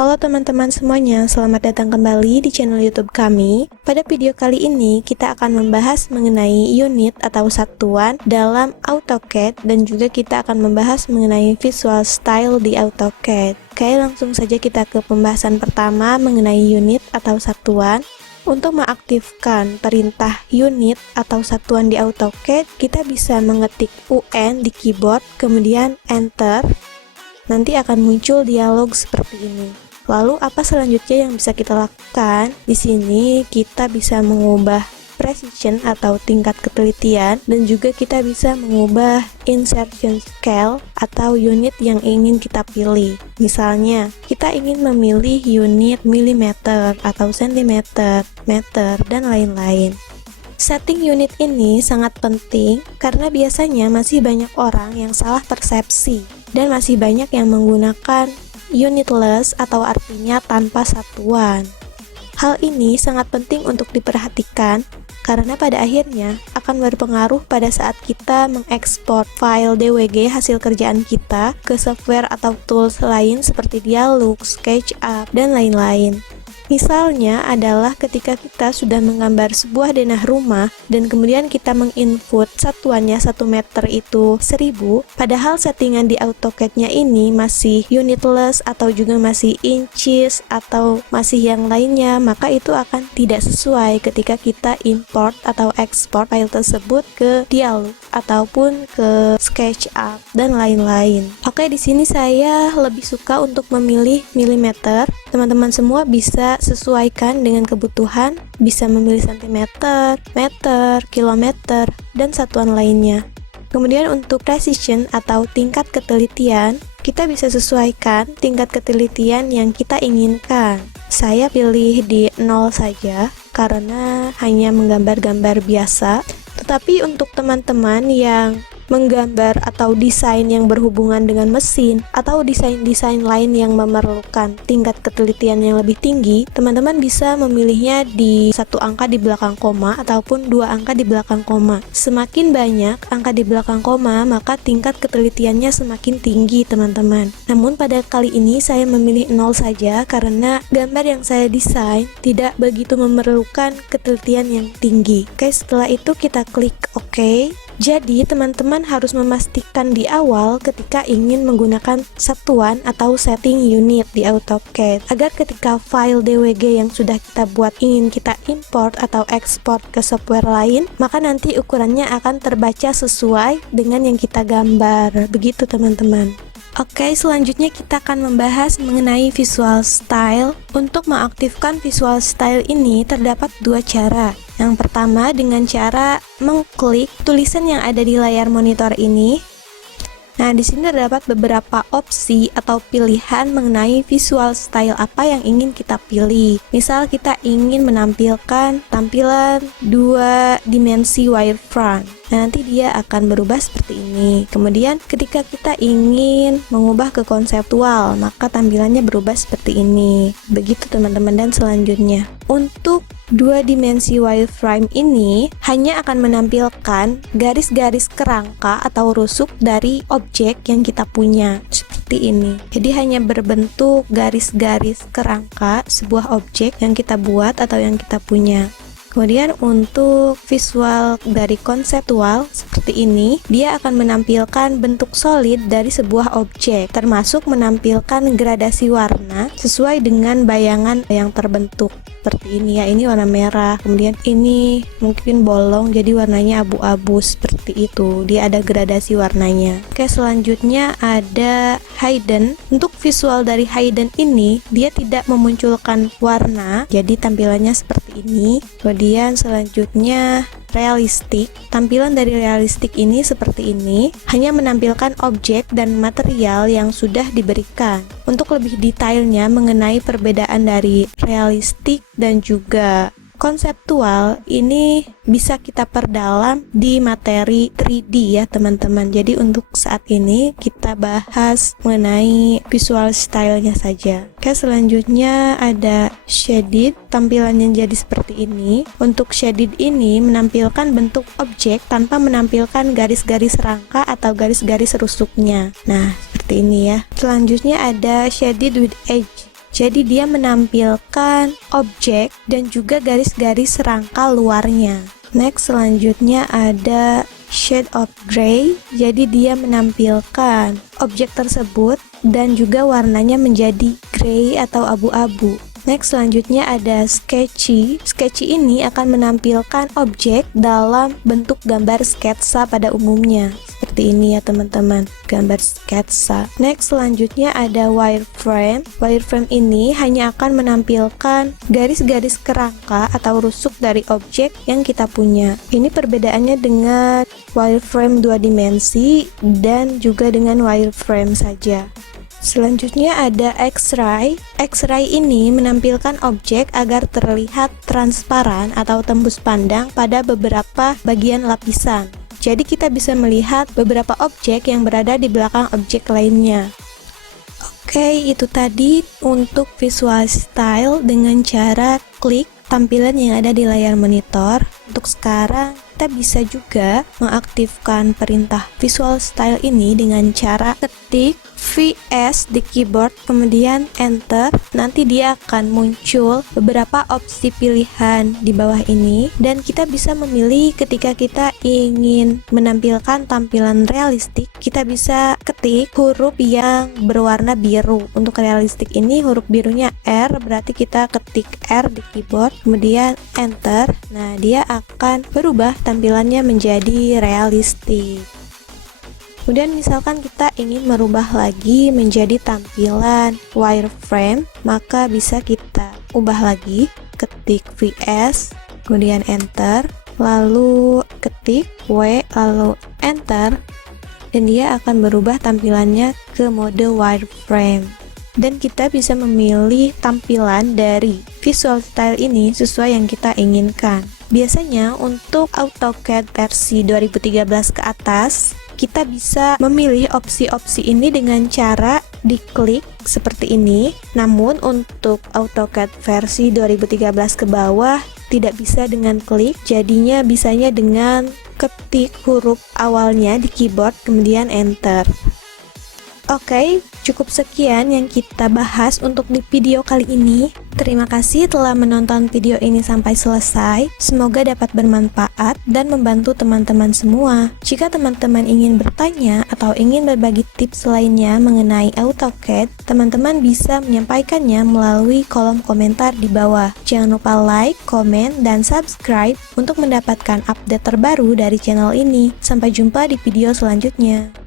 Halo teman-teman semuanya, selamat datang kembali di channel YouTube kami. Pada video kali ini, kita akan membahas mengenai unit atau satuan dalam AutoCAD dan juga kita akan membahas mengenai visual style di AutoCAD. Oke, langsung saja kita ke pembahasan pertama mengenai unit atau satuan. Untuk mengaktifkan perintah unit atau satuan di AutoCAD, kita bisa mengetik UN di keyboard, kemudian Enter. Nanti akan muncul dialog seperti ini. Lalu apa selanjutnya yang bisa kita lakukan? Di sini kita bisa mengubah precision atau tingkat ketelitian dan juga kita bisa mengubah insertion scale atau unit yang ingin kita pilih. Misalnya, kita ingin memilih unit milimeter atau sentimeter, meter, dan lain-lain. Setting unit ini sangat penting karena biasanya masih banyak orang yang salah persepsi dan masih banyak yang menggunakan unitless atau artinya tanpa satuan. Hal ini sangat penting untuk diperhatikan karena pada akhirnya akan berpengaruh pada saat kita mengekspor file DWG hasil kerjaan kita ke software atau tools lain seperti Dialog, SketchUp, dan lain-lain. Misalnya adalah ketika kita sudah menggambar sebuah denah rumah dan kemudian kita menginput satuannya 1 meter itu 1000, padahal settingan di AutoCAD-nya ini masih unitless atau juga masih inches atau masih yang lainnya, maka itu akan tidak sesuai ketika kita import atau ekspor file tersebut ke Dialog ataupun ke SketchUp dan lain-lain. Oke, di sini saya lebih suka untuk memilih milimeter. Teman-teman semua bisa sesuaikan dengan kebutuhan, bisa memilih sentimeter, meter, kilometer, dan satuan lainnya. Kemudian untuk precision atau tingkat ketelitian, kita bisa sesuaikan tingkat ketelitian yang kita inginkan. Saya pilih di 0 saja karena hanya menggambar-gambar biasa. Tetapi untuk teman-teman yang menggambar atau desain yang berhubungan dengan mesin atau desain-desain lain yang memerlukan tingkat ketelitian yang lebih tinggi, teman-teman bisa memilihnya di 1 angka di belakang koma ataupun 2 angka di belakang koma. Semakin banyak angka di belakang koma, maka tingkat ketelitiannya semakin tinggi, teman-teman. Namun pada kali ini saya memilih 0 saja karena gambar yang saya desain tidak begitu memerlukan ketelitian yang tinggi. Oke, setelah itu kita klik OK. Jadi, teman-teman harus memastikan di awal ketika ingin menggunakan satuan atau setting unit di AutoCAD agar ketika file DWG yang sudah kita buat ingin kita import atau ekspor ke software lain, maka nanti ukurannya akan terbaca sesuai dengan yang kita gambar. Begitu, teman-teman. Oke, selanjutnya kita akan membahas mengenai visual style. Untuk mengaktifkan visual style ini terdapat 2 cara. Yang pertama dengan cara mengklik tulisan yang ada di layar monitor ini. Nah, di sini terdapat beberapa opsi atau pilihan mengenai visual style apa yang ingin kita pilih. Misal kita ingin menampilkan tampilan 2 dimensi wireframe. Nah, nanti dia akan berubah seperti ini. Kemudian ketika kita ingin mengubah ke konseptual, maka tampilannya berubah seperti ini. Begitu teman-teman, dan selanjutnya. Untuk 2 dimensi wireframe ini hanya akan menampilkan garis-garis kerangka atau rusuk dari objek yang kita punya. Seperti ini. Jadi hanya berbentuk garis-garis kerangka sebuah objek yang kita buat atau yang kita punya. Kemudian untuk visual dari konseptual seperti ini, dia akan menampilkan bentuk solid dari sebuah objek, termasuk menampilkan gradasi warna sesuai dengan bayangan yang terbentuk. Seperti ini ya, ini warna merah, kemudian ini mungkin bolong jadi warnanya abu-abu, seperti itu. Dia ada gradasi warnanya. Oke, selanjutnya ada hidden. Untuk visual dari hidden ini, dia tidak memunculkan warna, jadi tampilannya seperti ini. Kemudian selanjutnya realistik. Tampilan dari realistik ini seperti ini, hanya menampilkan objek dan material yang sudah diberikan. Untuk lebih detailnya mengenai perbedaan dari realistik dan juga konseptual, ini bisa kita perdalam di materi 3D ya teman-teman. Jadi untuk saat ini kita bahas mengenai visual style-nya saja. Oke, selanjutnya ada shaded. Tampilannya jadi seperti ini. Untuk shaded ini menampilkan bentuk objek tanpa menampilkan garis-garis rangka atau garis-garis rusuknya. Nah, seperti ini ya. Selanjutnya ada shaded with edge. Jadi dia menampilkan objek dan juga garis-garis rangka luarnya. Next, selanjutnya ada shade of gray. Jadi dia menampilkan objek tersebut dan juga warnanya menjadi gray atau abu-abu. Next, selanjutnya ada sketchy. Sketchy ini akan menampilkan objek dalam bentuk gambar sketsa pada umumnya. Seperti ini ya teman-teman, gambar sketsa. Next, selanjutnya ada wireframe. Wireframe ini hanya akan menampilkan garis-garis kerangka atau rusuk dari objek yang kita punya. Ini perbedaannya dengan wireframe 2 dimensi dan juga dengan wireframe saja. Selanjutnya ada X-ray. X-ray ini menampilkan objek agar terlihat transparan atau tembus pandang pada beberapa bagian lapisan. Jadi kita bisa melihat beberapa objek yang berada di belakang objek lainnya. Oke, itu tadi untuk visual style dengan cara klik tampilan yang ada di layar monitor. Untuk sekarang, kita bisa juga mengaktifkan perintah visual style ini dengan cara ketik VS di keyboard, kemudian enter. Nanti dia akan muncul beberapa opsi pilihan di bawah ini, dan kita bisa memilih ketika kita ingin menampilkan tampilan realistik. Kita bisa ketik huruf yang berwarna biru. Untuk realistik ini huruf birunya R, berarti kita ketik R di keyboard, kemudian enter. Nah, dia akan berubah tampilannya menjadi realistik. Kemudian misalkan kita ingin merubah lagi menjadi tampilan wireframe, maka bisa kita ubah lagi, ketik VS, kemudian enter, lalu ketik W, lalu enter, dan dia akan berubah tampilannya ke mode wireframe. Dan kita bisa memilih tampilan dari visual style ini sesuai yang kita inginkan. Biasanya untuk AutoCAD versi 2013 ke atas, kita bisa memilih opsi-opsi ini dengan cara diklik seperti ini. Namun untuk AutoCAD versi 2013 ke bawah tidak bisa dengan klik, jadinya bisanya dengan ketik huruf awalnya di keyboard kemudian enter. Oke, cukup sekian yang kita bahas untuk di video kali ini. Terima kasih telah menonton video ini sampai selesai. Semoga dapat bermanfaat dan membantu teman-teman semua. Jika teman-teman ingin bertanya atau ingin berbagi tips lainnya mengenai AutoCAD, teman-teman bisa menyampaikannya melalui kolom komentar di bawah. Jangan lupa like, komen, dan subscribe untuk mendapatkan update terbaru dari channel ini. Sampai jumpa di video selanjutnya.